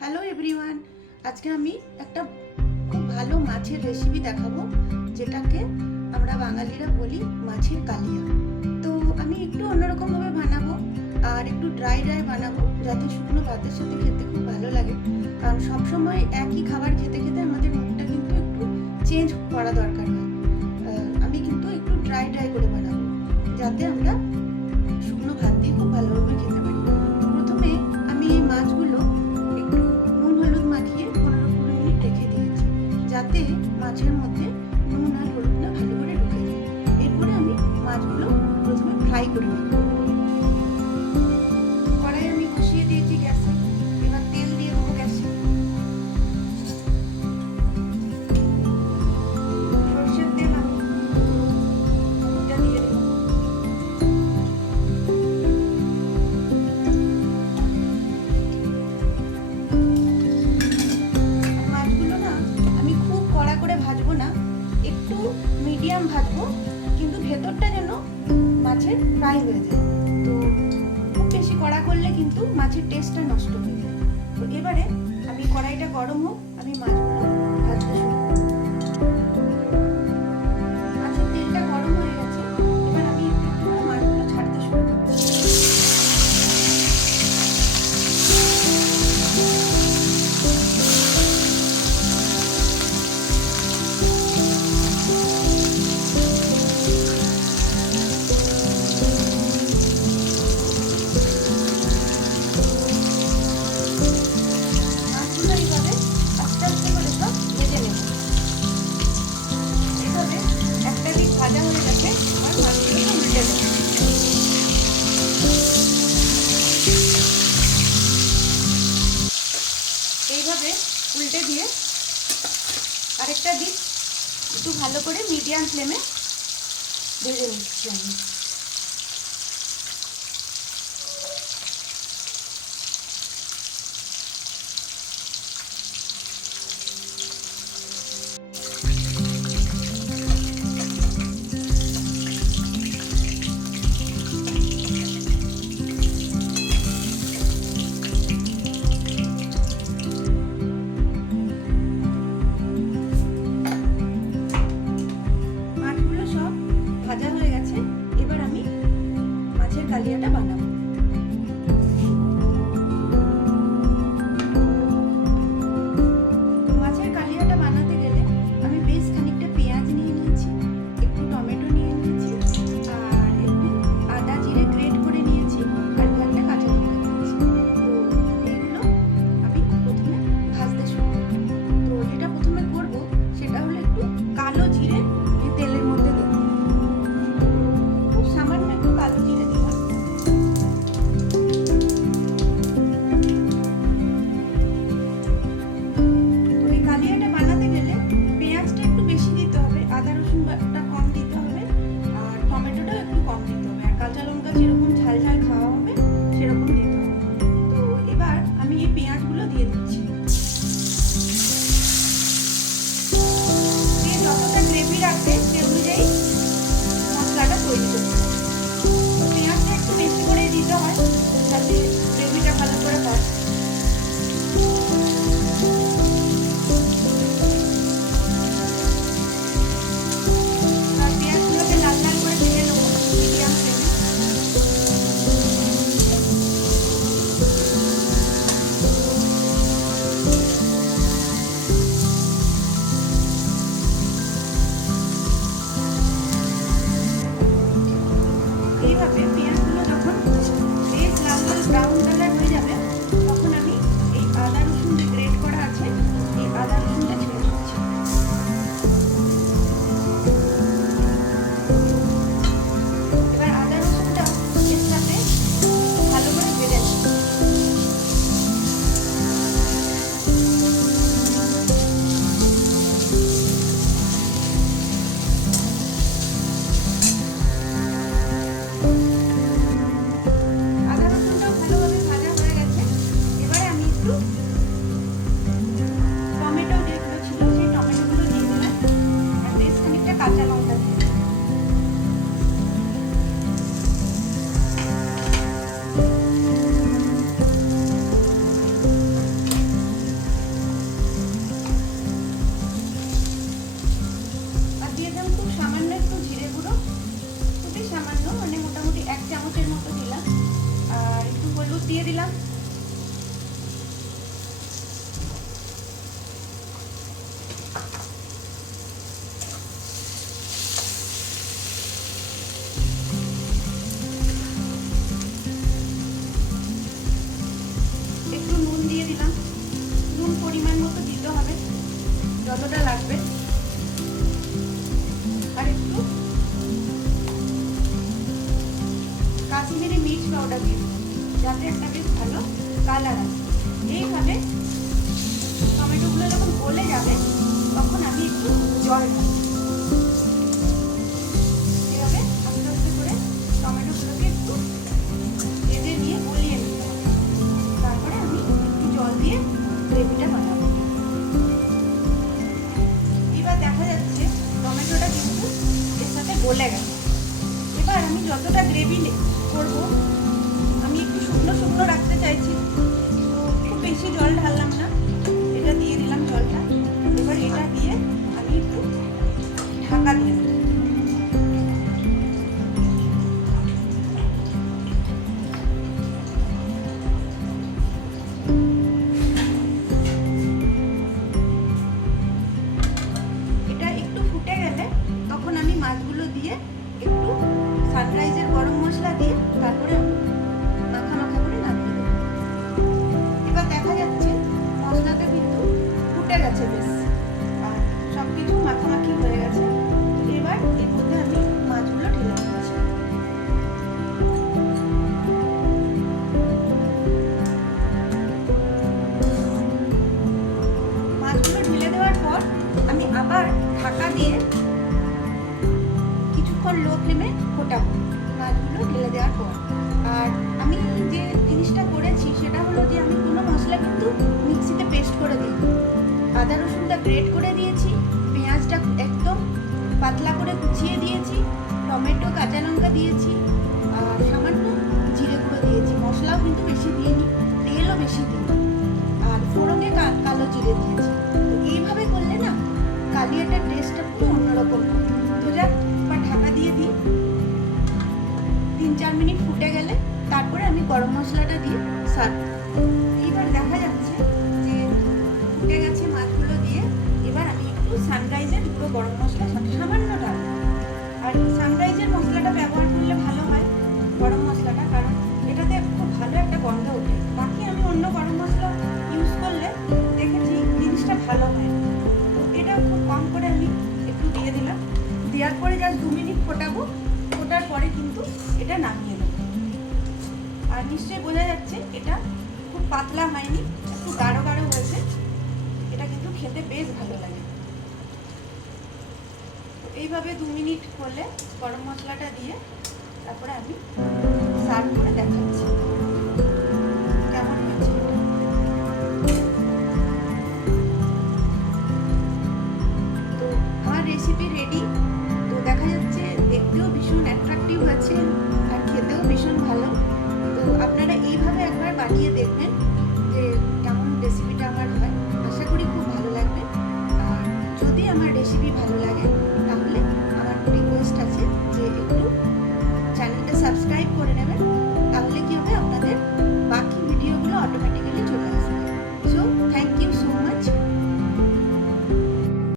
Hello everyone, আজকে আমি একটা খুব ভালো মাছের রেসিপি দেখাবো, যেটাকে আমরা বাঙালিরা বলি মাছের কালিয়া। তো আমি একটু অন্যরকমভাবে বানাবো আর একটু ড্রাই বানাবো, যাতে শুকনো ভাতের সাথে খেতে খুব ভালো লাগে। কারণ সবসময় একই খাবার খেতে খেতে আমাদের মুখটা কিন্তু একটু চেঞ্জ করা দরকার হয়। আমি কিন্তু একটু ড্রাই করে বানাবো, যাতে আমরা শুকনো ভাত দিয়ে খুব ভালোভাবে খেতে পারি। তো প্রথমে আমি এই মাছগুলো একটু নুন হলুদ মাখিয়ে 15-20 মিনিট রেখে দিয়েছি, যাতে মাছের মধ্যে নুন আর হলুদটা ভালো করে ঢুকে যায়। এরপরে আমি মাছগুলো প্রথমে ফ্রাই করে নেব। কড়াই আমি বসিয়ে দিয়েছি গ্যাসে, এবার তেল দিয়ে দেবো গ্যাসে। সরষের তেল আমি দিয়ে দেবো। ভাজবো না, একটু মিডিয়াম ভাজবো, কিন্তু ভেতরটা যেন মাছের ফ্রাই হয়ে যায়। তো খুব বেশি কড়া করলে কিন্তু মাছের টেস্টটা নষ্ট হয়ে যায়। তো এবারে আমি কড়াইটা গরম হোক, আমি মাছগুলো ভাজতে শুরু করব। মাছের তেলটা গরম হয়ে গেছে, এবার আমি একটু একটু করে মাছগুলো ছাড়তে শুরু করব। ভাজা হয়ে গেছে, এবার মাছগুলোকে উল্টে দেব। এইভাবে উল্টে দিয়ে আরেকটা দিক একটু ভালো করে মিডিয়াম ফ্লেমে ভেজে নিচ্ছি আমি। ভাজা হয়ে গেছে, এবার যতটা লাগবে, আর একটু কাশ্মীরি মির্চ পাউডার দিয়ে দেবো, যাতে একটা বেশ ভালো কালার আসে। এইভাবে টমেটোগুলো যখন গলে যাবে তখন আমি একটু জল ঢালবো। এভাবে আস্তে আস্তে করে টমেটোগুলোকে একটু ভেজে নিয়ে গলিয়ে নিতে হবে। তারপরে আমি একটু জল দিয়ে গ্রেভিটা বানাবো। এবার দেখা যাচ্ছে টমেটোটা কিন্তু এর সাথে গলে গেছে। এবার আমি যতটা গ্রেভি করবো, আমি একটু শুকনো শুকনো রাখতে চাইছি, তো খুব বেশি জল ঢাললাম না, এটা দিয়ে দিলাম জলটা। এবার এটা দিয়ে আমি একটু ঢাকা দিয়ে দেবো। এটা একটু ফুটে গেলে তখন আমি মাছগুলো দিয়ে একটু সানরাইজের গরম মশলা দিয়ে তারপরে মাখা মাখা করে নামিয়ে দেবো। এবার দেখা যাচ্ছে মশলাটা কিন্তু ফুটে গেছে বেশ, আর সব কিছু মাখামাখি হয়ে গেছে। এবার এর মধ্যে আমি মাছগুলো ঢেলে দিচ্ছি। মাছগুলো ঢেলে দেওয়ার পর আমি আবার ঢাকা দিয়ে কিছুক্ষণ লো ফ্লেমে ফোটাবো মাছগুলো ঢেলে দেওয়ার পর। আর আমি যে জিনিসটা করেছি সেটা হলো যে আমি কোনো মশলা কিন্তু মিক্সিতে পেস্ট করে দিই। আদা রসুনটা গ্রেট করে দিয়েছি, পেঁয়াজটা একদম পাতলা করে কুচিয়ে দিয়েছি, টমেটো কাঁচা লঙ্কা দিয়েছি, আর সামান্য জিরে গুঁড়ো দিয়েছি। মশলাও কিন্তু বেশি দিইনি, তেলও বেশি দিইনি, আর ফোড়নে কালো জিরে দিয়েছি। তো এইভাবে করলে না কালিয়াটার টেস্টটা পুরো অন্যরকম হয়। তো যাক, বা ঢাকা দিয়ে দিই। 3-4 মিনিট ফুটে গেলে তারপরে আমি গরম মশলাটা দিয়ে সার্ভ। এইবার দেখা যাচ্ছে যে ফুটে গেছে মাছগুলো দিয়ে। এবার আমি একটু সানরাইজের পুরো গরম মশলা সামান্য ডাল, আর সানরাইজের মশলাটা ব্যবহার করলে ভালো হয়, গরম মশলাটা, কারণ এটাতে খুব ভালো একটা গন্ধ ওঠে। বাকি আমি অন্য গরম মশলা ইউজ করলে দেখেছি জিনিসটা ভালো হয় না। তো এটা খুব কম করে আমি একটু দিয়ে দিলাম। দেওয়ার পরে জাস্ট 2 মিনিট ফোটাবো। ফোটার পরে কিন্তু এটা নামিয়ে দেবো। আর নিশ্চয়ই বোঝা যাচ্ছে এটা খুব পাতলা হয়নি, একটু গাঢ় গাঢ় হয়েছে। এটা কিন্তু খেতে বেশ ভালো লাগে। তো এইভাবে 2 মিনিট হলে গরম মশলাটা দিয়ে তারপরে আমি সার্ভ করে দেখাচ্ছি।